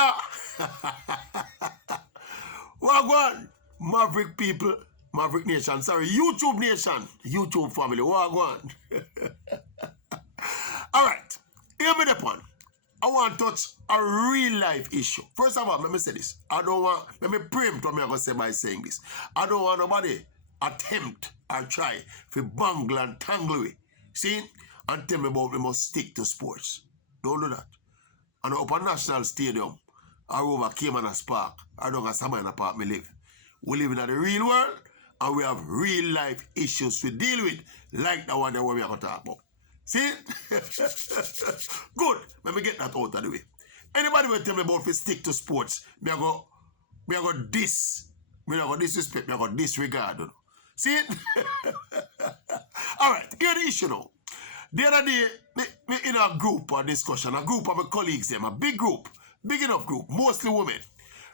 Fire! Wagwan! Maverick people, Maverick Nation, sorry, YouTube Nation, YouTube family, Wagwan. Alright, here me the point. I want to touch a real life issue. First of all, let me say this. I don't want, let me preempt what I'm going to say by saying this. I don't want nobody attempt or try to bungle and tangle it. See? And tell me about we must stick to sports. Don't do that. And up at National Stadium, or over Caymanas Park, or down at Samana Park, me live. We live in the real world, and we have real life issues to deal with, like the one that we are going to talk about. See? Good. Let me get that out of the way. Anybody will tell me about if we stick to sports, me I go disrespect, me I go disregard. You know? See it? Alright, here the issue now. The other day, me in a group or discussion, a group of my colleagues, them, a big group, big enough group, mostly women.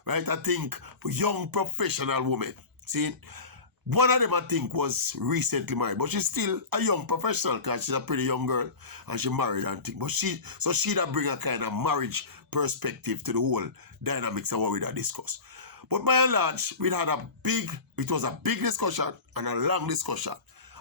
Right? I think young professional women. See? One of them, I think, was recently married, but she's still a young professional because she's a pretty young girl and she married and thing. But she that bring a kind of marriage perspective to the whole dynamics of what we discuss. But by and large, it was a big discussion and a long discussion.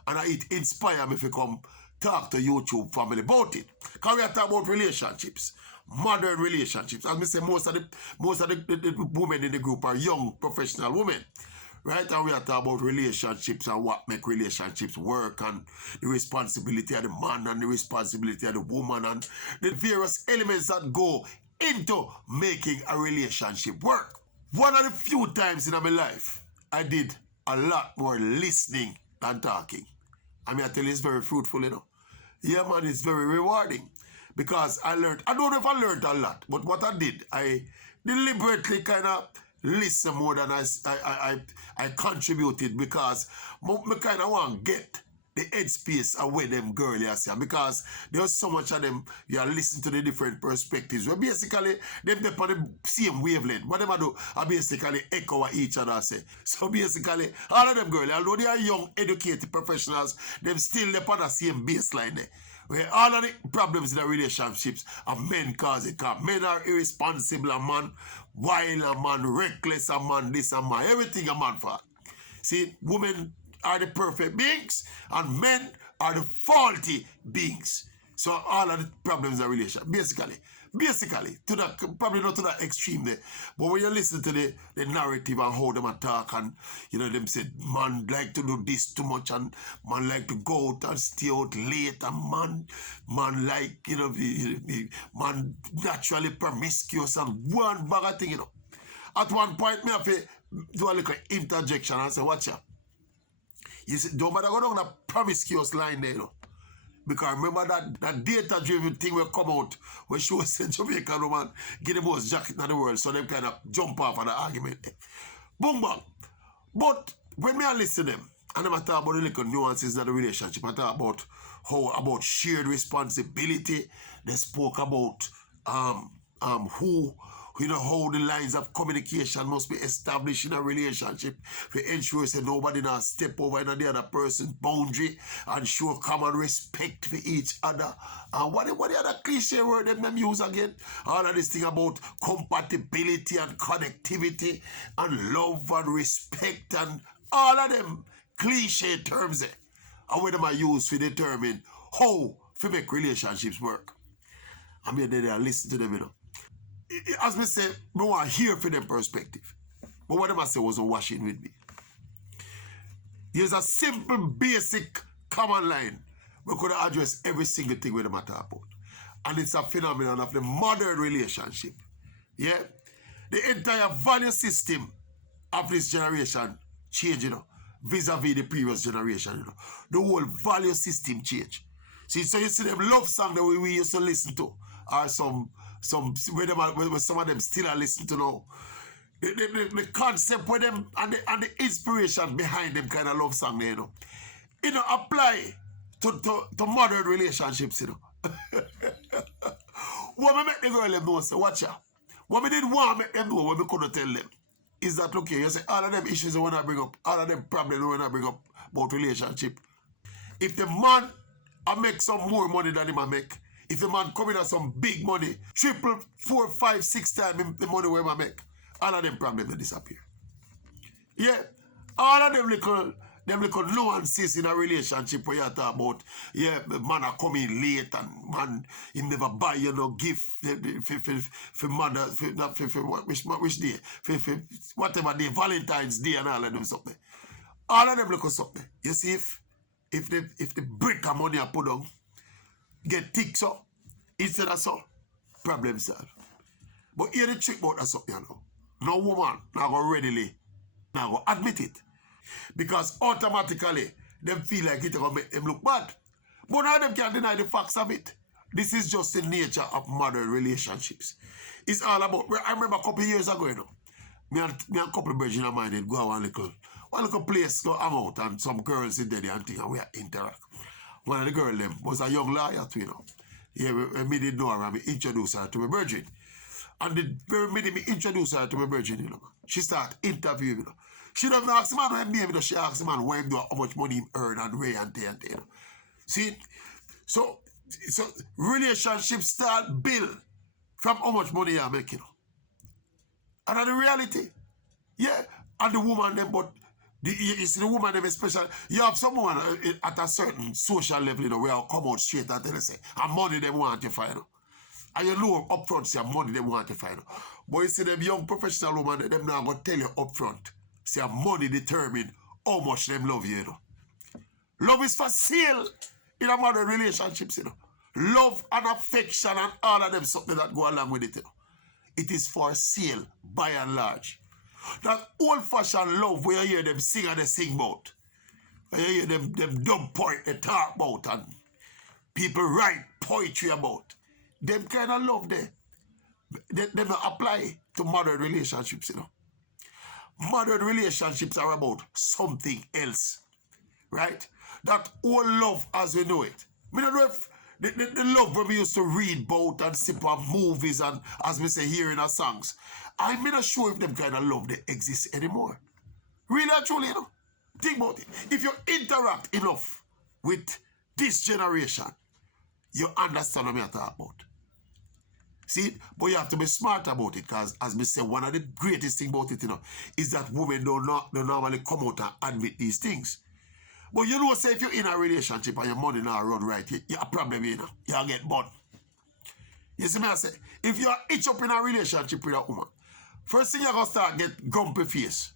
And it inspired me to come talk to YouTube family about it. Because we are talking about relationships, modern relationships. As I say, most of the women in the group are young professional women. Right, and we are talking about relationships and what make relationships work and the responsibility of the man and the responsibility of the woman and the various elements that go into making a relationship work. One of the few times in my life, I did a lot more listening than talking. I mean, I tell you, it's very fruitful, you know. Yeah, man, it's very rewarding because I don't know if I learned a lot, but what I did, I deliberately kind of listen more than I contributed because I kind of want to get the headspace away them girl you see, because there's so much of them you are listening to the different perspectives where basically them on the same wavelength. What them I do, I basically echo what each other say. So basically all of them girls, although they are young educated professionals, them still on the same baseline there. Where all of the problems in the relationships are men cause it. Men are irresponsible, a man wild, a man reckless, a man this, a man everything a man for. See, women are the perfect beings and men are the faulty beings. So all of the problems are relationship. Basically, to that, probably not to that extreme there. But when you listen to the narrative and how them attack and, you know, them say, man like to do this too much and man like to go out and stay out late and man like, you know, man naturally promiscuous and one bag of thing, you know. At one point, me have to do a little interjection and say, watch out. You see, don't matter go down that promiscuous line there, you know. Because remember that data-driven thing will come out when she was in Jamaican woman get the most jacket in the world, so them kind of jump off of the argument. Boom, bang. But when me I listen to them, and I talk about the little nuances of the relationship, I talk about shared responsibility. They spoke about how the lines of communication must be established in a relationship to ensure that nobody now step over in the other person's boundary and show common respect for each other. And what the other cliche word them use again? All of this thing about compatibility and connectivity and love and respect and all of them cliche terms there. And what them are used to determine how to make relationships work. I mean, they listen to them, you know. As me say, I want to hear from their perspective. But what I say wasn't washing with me. There's a simple, basic, common line we could address every single thing we talk about. And it's a phenomenon of the modern relationship. Yeah? The entire value system of this generation changed, you know, vis-a-vis the previous generation, you know. The whole value system changed. See, so you see them love song that we used to listen to, or some where some of them still are listening to now. The concept with them and the inspiration behind them kind of love song, you know. You know, apply to modern relationships, you know. What me make the girl them know, say, watch out. What me didn't want to make them know, what we couldn't tell them, is that okay? You say all of them issues when I bring up, all of them problems when I bring up about relationship. If the man I make some more money than him I make, If a man come in at some big money, 3, 4, 5, 6 times the money where I make, all of them problems will disappear. Yeah, all of them little nuances in a relationship where you talk about, yeah, the man are coming late and man, he never buy you no gift for mother, which day, for whatever day, Valentine's Day and all of them something. All of them look something. You see, if the brick of money are put on, get thick so, instead of so, problem solved. But here the trick about that something, you know. No woman now go readily, now go admit it. Because automatically, them feel like it's going to make them look bad. But now them can't deny the facts of it. This is just the nature of modern relationships. It's all about, I remember a couple of years ago, you know, me and a couple of virgin of mine did go one little place, go hang out, and some girls in there and thing, and we interact. One of the girls them was a young lawyer too, you know. Yeah, me did know her and me introduced her to my virgin. And the very minute me introduce her to my virgin, you know, she start interviewing, you know. She doesn't ask the man what name, you know, she asks the man where he do, how much money he earn and where and there, you know. See, so relationships start build from how much money you make, you know. And the reality, yeah, and the woman them, but you see the woman them especially, you have someone at a certain social level, you know, where I'll come out straight and tell you, say, and money them want to find, you know. And you know up front, say, money them want to find, you know. But you see them young professional women, them now going to tell you up front, say, money determine how much them love you, you know. Love is for sale in a modern relationships, you know. Love and affection and all of them something that go along with it, you know. It is for sale, by and large. That old-fashioned love where you hear them sing and they sing about. Where you hear them dumb poet they talk about and people write poetry about. Them kind of love there. They don't apply to modern relationships, you know. Modern relationships are about something else. Right? That old love as we know it. I don't know if the love when we used to read about and sip on movies and, as we say, hear in our songs, I'm not sure if them kind of love they exist anymore. Really, actually, you know, think about it. If you interact enough with this generation, you understand what I'm talking about. See, but you have to be smart about it, because as we say, one of the greatest things about it, you know, is that women don't normally come out and admit these things. But you know, say if you're in a relationship and your money now run right, you have a problem, you know, you'll get burned. You see me, I say, if you're itch up in a relationship with a woman, first thing you're going to start get grumpy face.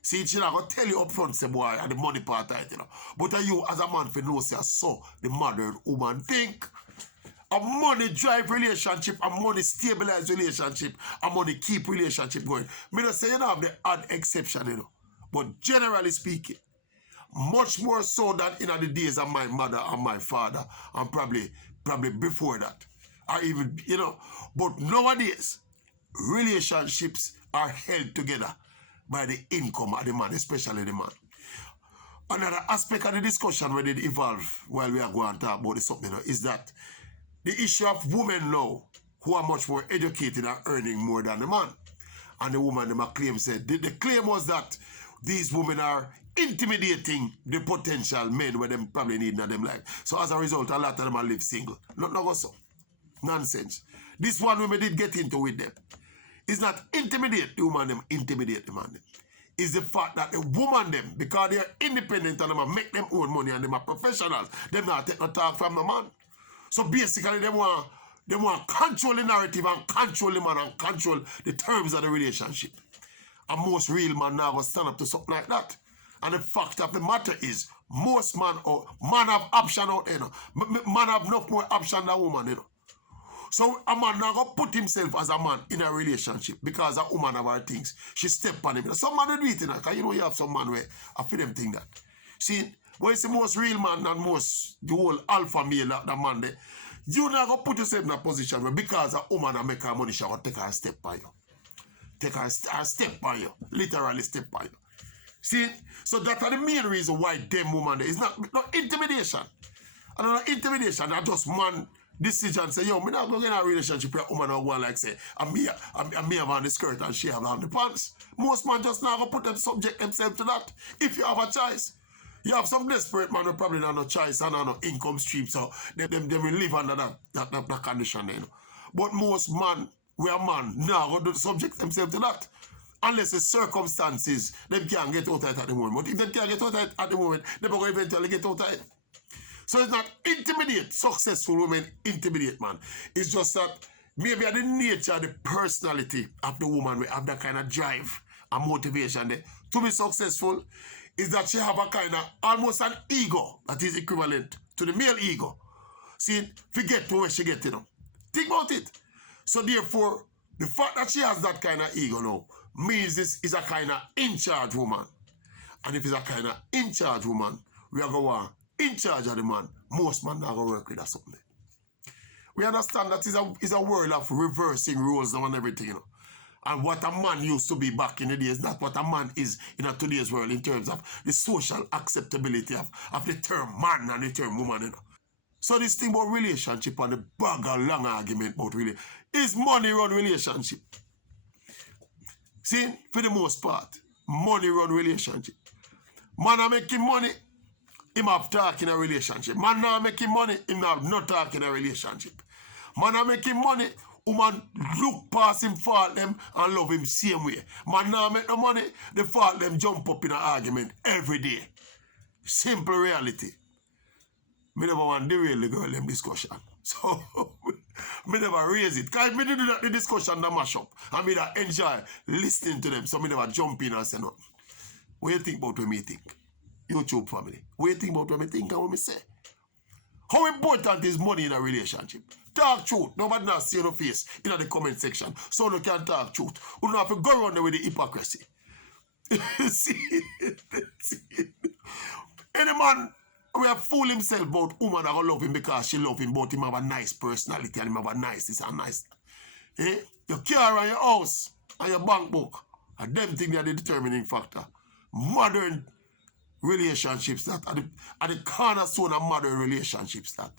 See, she's not going to tell you up front, say, boy, and the money part of it, you know. But you, as a man, for know, say, so the modern woman think. A money drive relationship, a money stabilize relationship, a money keep relationship going. Me not say you don't have the odd exception, you know. But generally speaking, much more so than in the days of my mother and my father, and probably before that. Or even, you know. But nowadays, relationships are held together by the income of the man, especially the man. Another aspect of the discussion where it evolve while we are going to talk about this something, you know, is that the issue of women now who are much more educated and earning more than the man. And the woman, the claim said, the claim was that these women are intimidating the potential men where them probably need in them life. So as a result, a lot of them are live single. Not so. Nonsense. This one women did get into with them. It's not intimidate the woman them, intimidate the man them. It's the fact that the woman them, because they are independent and them make them own money and them are professionals, them not take no talk from the man. So basically, they want control the narrative and control the man and control the terms of the relationship. And most real man now will stand up to something like that. And the fact of the matter is, most man have option out there. You know. Man have enough more option than woman, you know. So a man now go put himself as a man in a relationship because a woman have her things. She step on him. Some man will do it, you know, because you know you have some man where I feel them think that. See, but it's the most real man and most, the whole alpha male, that man there. You not going to put yourself in a position where because a woman that make her money, she going to take her step by you. Take her step by you. Literally step by you. See? So that's the main reason why them woman there is not intimidation. And not intimidation, not just man decision say, yo, me not going to get in a relationship with a woman or one like say, and me have on the skirt and she have on the pants. Most men just not going to put them subject themselves to that if you have a choice. You have some desperate man who probably not no choice and no income stream, so them will live under that condition, you know. But most man, we are man, now go to subject themselves to that. Unless the circumstances, them can't get out of it at the moment. But if they can't get out of it at the moment, they will eventually get out of it. So it's not intimidate successful women, intimidate man. It's just that maybe the nature, the personality of the woman will have that kind of drive and motivation there to be successful, is that she have a kind of almost an ego that is equivalent to the male ego. See, forget to where she get, you know. Think about it. So therefore, the fact that she has that kind of ego now means this is a kind of in-charge woman. And if it's a kind of in-charge woman, we are going in charge of the man. Most men are going to work with us something. We understand that is a world of reversing roles now and everything, you know. And what a man used to be back in the days, that's what a man is in today's world in terms of the social acceptability of the term man and the term woman, you know. So this thing about relationship and the bag of long argument about really is money run relationship. See, for the most part, money run relationship. Man are making money, him have talk in a relationship. Man not making money, him have not talk in a relationship. Man are making money, woman look past him, fault them, and love him same way. Man not make no money, the fault them jump up in an argument every day. Simple reality. Me never want to derail the girl them discussion. So, me never raise it. Because me do that the discussion that mash up. And me that enjoy listening to them. So me never jump in and say no. What you think about what me think? YouTube family. What you think about what me think and what me say? How important is money in a relationship? Talk truth. Nobody not see your face in the comment section. So you can talk truth. You don't have to go around there with the hypocrisy. See? Any man we have fooled himself about woman that love him because she love him, but him have a nice personality and him have a nice this and nice. Eh? Your car and your house and your bank book. And them things are the determining factor. Modern relationships that are the cornerstone of modern relationships that.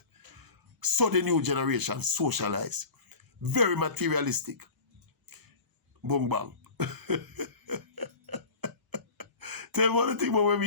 So the new generation socialize. Very materialistic. Boom bang. Tell me what you think about when